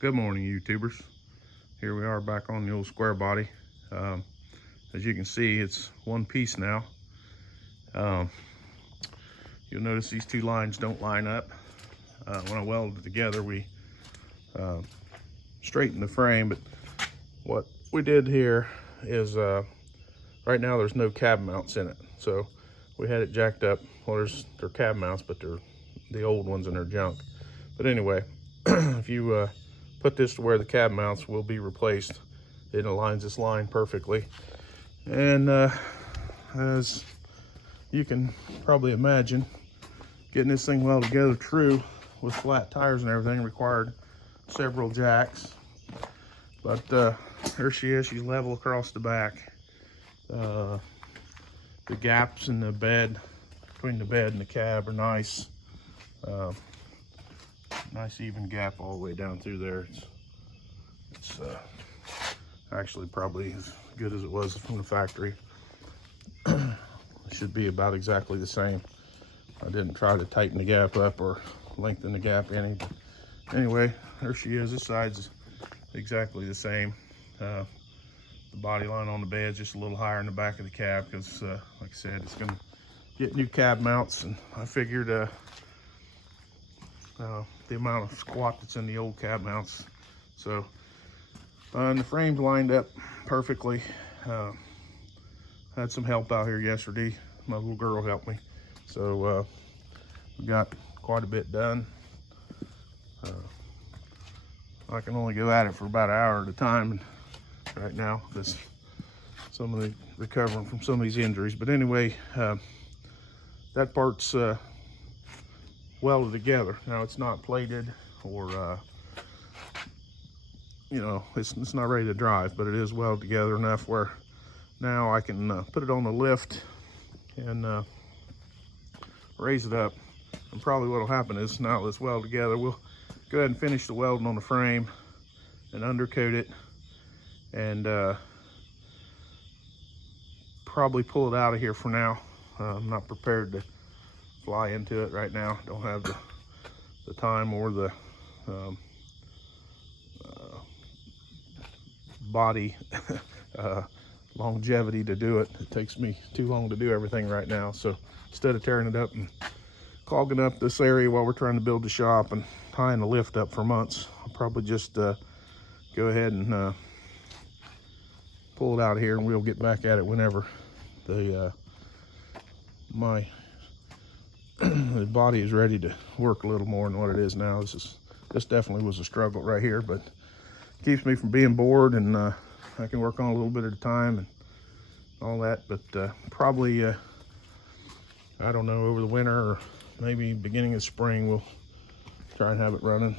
Good morning, YouTubers. Here we are back on the old square body. As you can see, it's one piece now. You'll notice these two lines don't line up. When I welded it together, we straightened the frame, but what we did here is right now there's no cab mounts in it. So we had it jacked up. Well, they're cab mounts, but they're the old ones and they're junk. But anyway, if you put this to where the cab mounts will be replaced, it aligns this line perfectly. And as you can probably imagine, getting this thing well together true with flat tires and everything required several jacks. But there she is. She's level across the back. The gaps in the bed, between the bed and the cab, are nice. Nice even gap all the way down through there. It's actually probably as good as it was from the factory. It should be about exactly the same. I didn't try to tighten the gap up or lengthen the gap any. Anyway, there she is. This side's exactly the same. The body line on the bed is just a little higher in the back of the cab because, like I said, it's going to get new cab mounts, and I figured the amount of squat that's in the old cab mounts. So and the frames lined up perfectly. Had some help out here yesterday. My little girl helped me, so we got quite a bit done. I can only go at it for about an hour at a time right now because some of the recovering from some of these injuries. But anyway, that part's welded together. Now it's not plated or it's not ready to drive, but it is welded together enough where now I can put it on the lift and raise it up. And probably what will happen is, now it's welded together, we'll go ahead and finish the welding on the frame and undercoat it, and probably pull it out of here for now. I'm not prepared to fly into it right now. Don't have the time or the body longevity to do it. It takes me too long to do everything right now. So instead of tearing it up and clogging up this area while we're trying to build the shop and tying the lift up for months, I'll probably just go ahead and pull it out of here, and we'll get back at it whenever the the body is ready to work a little more than what it is now. This definitely was a struggle right here, but it keeps me from being bored, and I can work on a little bit at a time and all that. But probably I don't know, over the winter or maybe beginning of spring, we'll try and have it running.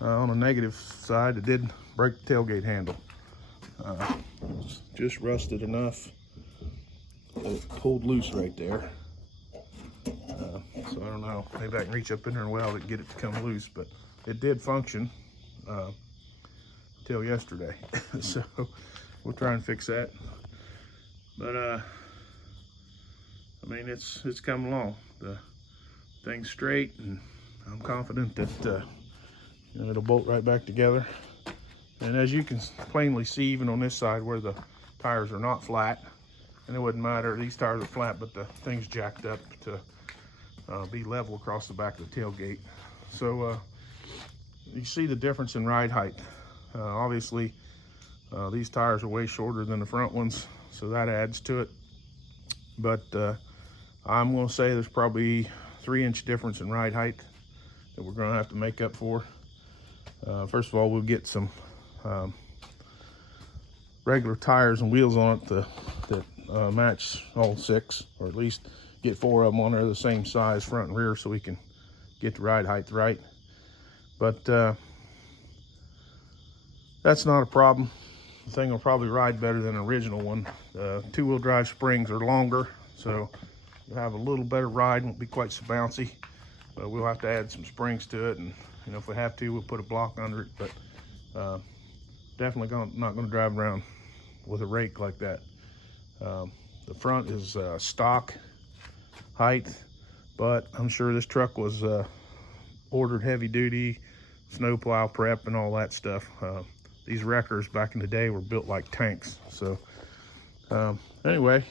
On the negative side, it did break the tailgate handle. It was just rusted enough that it pulled loose right there. So I don't know, maybe I can reach up in there and weld it and get it to come loose, but it did function till yesterday. So we'll try and fix that. But I mean, it's coming along. The thing's straight, and I'm confident that it'll bolt right back together. And as you can plainly see, even on this side where the tires are not flat, and it wouldn't matter, these tires are flat, but the thing's jacked up to be level across the back of the tailgate. So you see the difference in ride height. Obviously, these tires are way shorter than the front ones, so that adds to it. But I'm going to say there's probably 3-inch difference in ride height that we're going to have to make up for. First of all, we'll get some regular tires and wheels on it that match all 6, or at least get 4 of them on there the same size, front and rear, so we can get the ride height right. But that's not a problem. The thing will probably ride better than the original one. 2-wheel drive springs are longer, so you'll have a little better ride. Won't be quite so bouncy, but we'll have to add some springs to it, and if we have to, we'll put a block under it. But definitely not going to drive around with a rake like that. The front is stock height, but I'm sure this truck was ordered heavy duty, snowplow prep and all that stuff. These wreckers back in the day were built like tanks. So anyway,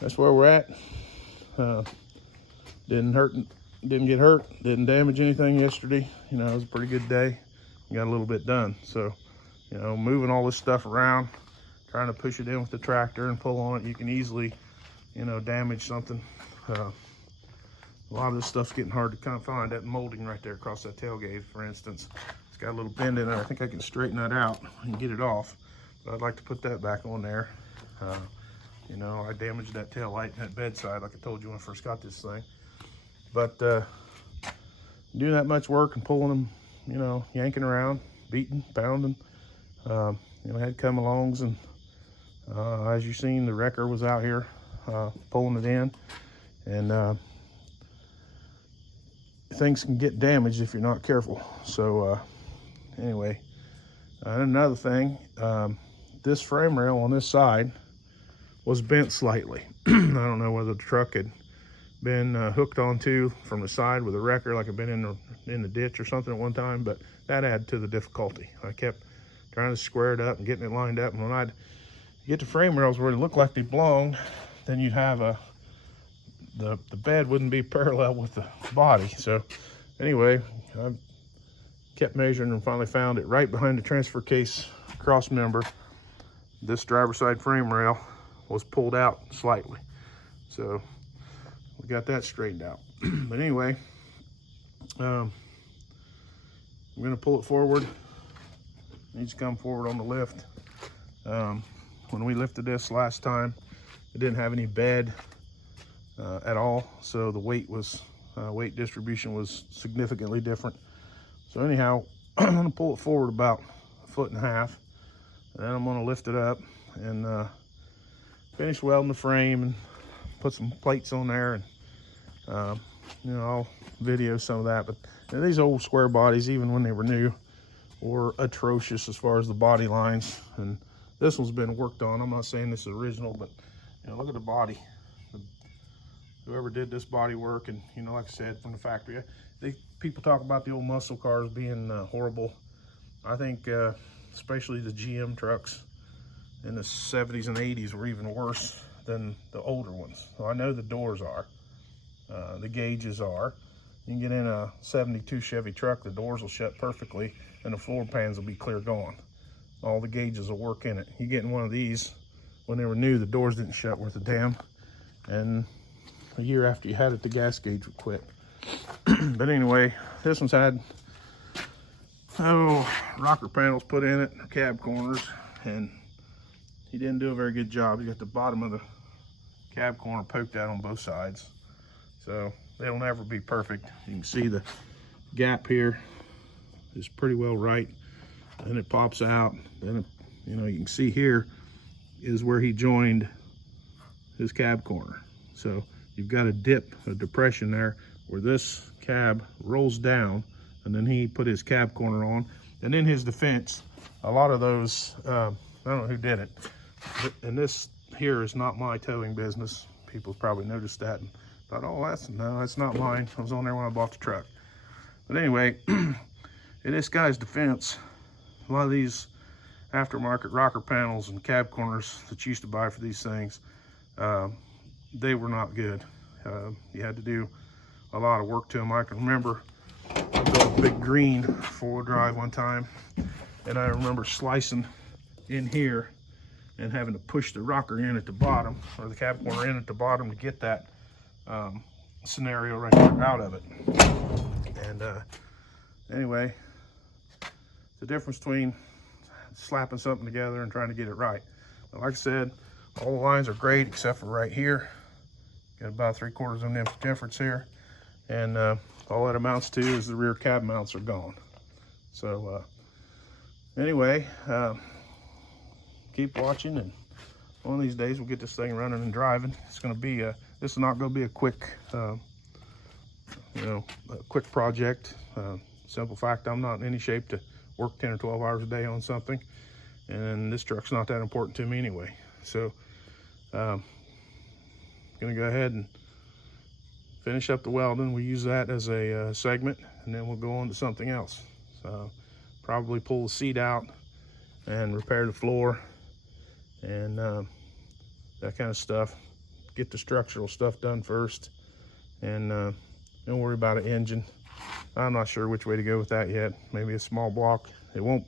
that's where we're at. Didn't get hurt, didn't damage anything yesterday. You know, it was a pretty good day. Got a little bit done. So, you know, moving all this stuff around, trying to push it in with the tractor and pull on it, you can easily, you know, damage something. A lot of this stuff's getting hard to kind of find. That molding right there across that tailgate, for instance, it's got a little bend in it. I think I can straighten that out and get it off, but I'd like to put that back on there. You know, I damaged that tail light and that bedside, like I told you when I first got this thing. But doing that much work and pulling them, you know, yanking around, beating, pounding, you know, had come-alongs, and as you've seen, the wrecker was out here pulling it in, and things can get damaged if you're not careful. So anyway, and another thing, this frame rail on this side was bent slightly. I don't know whether the truck had been hooked onto from the side with a wrecker, like I've been in the ditch or something at one time, but that added to the difficulty. I kept trying to square it up and getting it lined up, and when I'd get the frame rails where they look like they belong, then you'd have the bed wouldn't be parallel with the body. So anyway, I kept measuring and finally found it right behind the transfer case cross member. This driver's side frame rail was pulled out slightly, so we got that straightened out. But anyway, I'm going to pull it forward. It needs to come forward on the lift. When we lifted this last time, it didn't have any bed at all, so the weight distribution was significantly different. So anyhow, I'm going to pull it forward about 1.5 feet, and then I'm going to lift it up and finish welding the frame and put some plates on there, and you know, I'll video some of that. But you know, these old square bodies, even when they were new, were atrocious as far as the body lines, and this one's been worked on. I'm not saying this is original, but you know, look at the body. Whoever did this body work, and you know, like I said, from the factory, people talk about the old muscle cars being horrible. I think especially the GM trucks in the 70s and 80s were even worse than the older ones. So I know the doors are, the gauges are. You can get in a 72 Chevy truck, the doors will shut perfectly, and the floor pans will be clear gone. All the gauges will work in it. You get in one of these, when they were new, the doors didn't shut worth a damn, and a year after you had it, the gas gauge would quit. But anyway, this one's had rocker panels put in it, cab corners, and he didn't do a very good job. He got the bottom of the cab corner poked out on both sides, so they'll never be perfect. You can see the gap here is pretty well right, and it pops out. Then it, you know, you can see here is where he joined his cab corner. So you've got a dip, a depression there where this cab rolls down, and then he put his cab corner on. And in his defense, a lot of those, I don't know who did it, and this here is not my towing business. People probably noticed that and thought, oh, that's not mine. I was on there when I bought the truck. But anyway, in this guy's defense, a lot of these aftermarket rocker panels and cab corners that you used to buy for these things, they were not good. You had to do a lot of work to them. I can remember I built a big green four-wheel drive one time, and I remember slicing in here and having to push the rocker in at the bottom, or the cab corner in at the bottom, to get that scenario right there out of it. And anyway, the difference between slapping something together and trying to get it right. But like I said, all the lines are great except for right here. Got about 3/4 of an inch difference here, and all that amounts to is the rear cab mounts are gone. So anyway, keep watching, and one of these days we'll get this thing running and driving. It's going to be this is not going to be a quick you know, a quick project. Simple fact, I'm not in any shape to work 10 or 12 hours a day on something, and this truck's not that important to me anyway. So gonna go ahead and finish up the welding. We use that as a segment, and then we'll go on to something else. Probably pull the seat out and repair the floor and that kind of stuff. Get the structural stuff done first, and don't worry about an engine. I'm not sure which way to go with that yet. Maybe a small block. It won't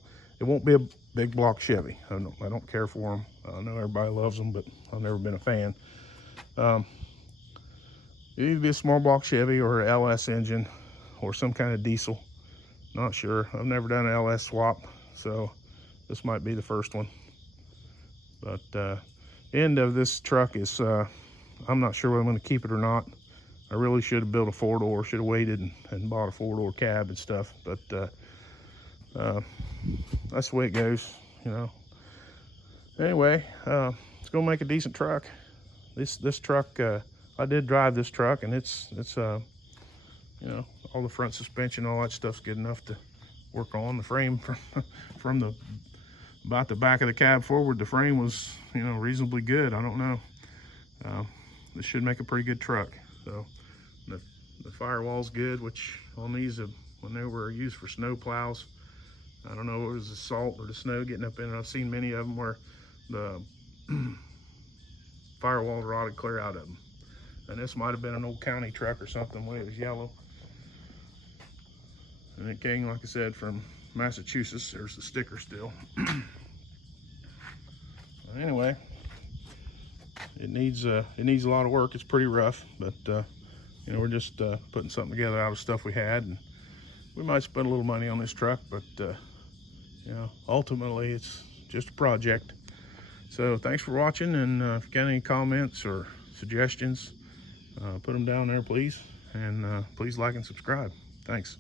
be a big block Chevy. I don't care for them. I know everybody loves them, but I've never been a fan. It either be a small block Chevy or an LS engine or some kind of diesel. Not sure. I've never done an LS swap, so this might be the first one. But end of this truck is, I'm not sure whether I'm going to keep it or not. I really should have built a 4-door, should have waited and bought a 4-door cab and stuff, but that's the way it goes, you know. Anyway, it's gonna make a decent truck. This truck, I did drive this truck, and it's you know, all the front suspension, all that stuff's good enough to work on. The frame from about the back of the cab forward, the frame was, you know, reasonably good. I don't know. This should make a pretty good truck. So the firewall's good, which on these, when they were used for snow plows, I don't know if it was the salt or the snow getting up in it. I've seen many of them where the firewall rotted clear out of them. And this might have been an old county truck or something, the way it was yellow. And it came, like I said, from Massachusetts. There's the sticker still. Anyway, it needs a lot of work. It's pretty rough, but you know, we're just putting something together out of stuff we had, and we might spend a little money on this truck, but you know, ultimately it's just a project. So thanks for watching, and if you got any comments or suggestions, put them down there, please, and please like and subscribe. Thanks.